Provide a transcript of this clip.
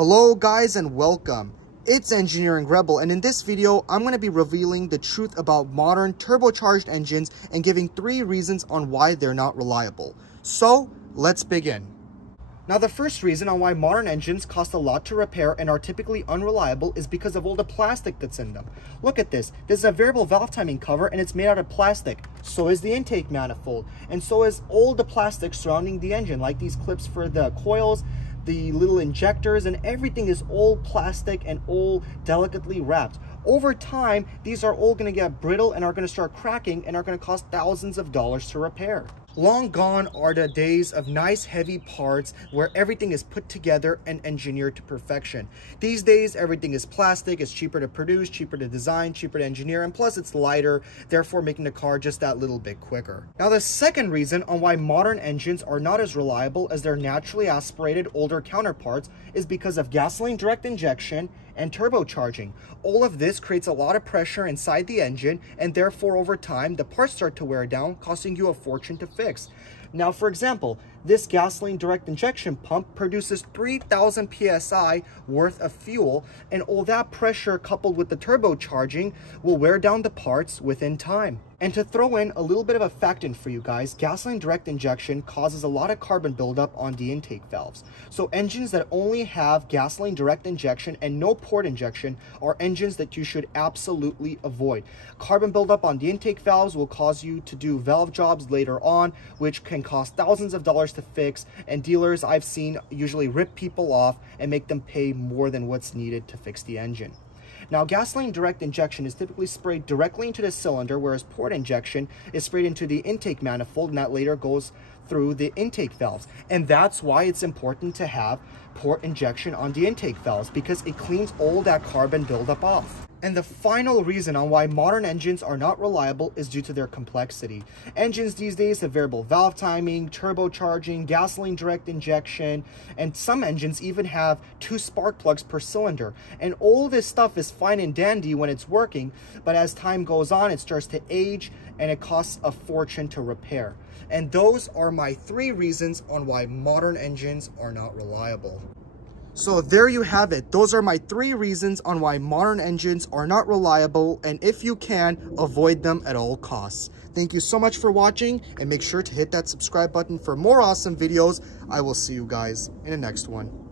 Hello guys and welcome. It's Engineering Rebel, and in this video I'm going to be revealing the truth about modern turbocharged engines and giving 3 reasons on why they're not reliable. So let's begin. Now, the first reason on why modern engines cost a lot to repair and are typically unreliable is because of all the plastic that's in them. Look at this. This is a variable valve timing cover and it's made out of plastic. So is the intake manifold, and so is all the plastic surrounding the engine, like these clips for the coils, the little injectors, and everything is all plastic and all delicately wrapped. Over time, these are all going to get brittle and are going to start cracking and are going to cost thousands of dollars to repair. Long gone are the days of nice heavy parts where everything is put together and engineered to perfection. These days, everything is plastic. It's cheaper to produce, cheaper to design, cheaper to engineer, and plus it's lighter, therefore making the car just that little bit quicker. Now, the second reason on why modern engines are not as reliable as their naturally aspirated older counterparts is because of gasoline direct injection and turbocharging. All of this creates a lot of pressure inside the engine, and therefore over time the parts start to wear down, costing you a fortune to fix. Now, for example, this gasoline direct injection pump produces 3,000 psi worth of fuel, and all that pressure coupled with the turbocharging will wear down the parts within time. And to throw in a little bit of a fact in for you guys, gasoline direct injection causes a lot of carbon buildup on the intake valves. So engines that only have gasoline direct injection and no port injection are engines that you should absolutely avoid. Carbon buildup on the intake valves will cause you to do valve jobs later on, which can cost thousands of dollars to fix, and dealers I've seen usually rip people off and make them pay more than what's needed to fix the engine. Now, gasoline direct injection is typically sprayed directly into the cylinder, whereas port injection is sprayed into the intake manifold, and that later goes through the intake valves. And that's why it's important to have port injection on the intake valves, because it cleans all that carbon buildup off. And the final reason on why modern engines are not reliable is due to their complexity. Engines these days have variable valve timing, turbocharging, gasoline direct injection, and some engines even have 2 spark plugs per cylinder. And all this stuff is fine and dandy when it's working, but as time goes on, it starts to age and it costs a fortune to repair. And those are my 3 reasons on why modern engines are not reliable. So there you have it. Those are my 3 reasons on why modern engines are not reliable, and if you can, avoid them at all costs. Thank you so much for watching, and make sure to hit that subscribe button for more awesome videos. I will see you guys in the next one.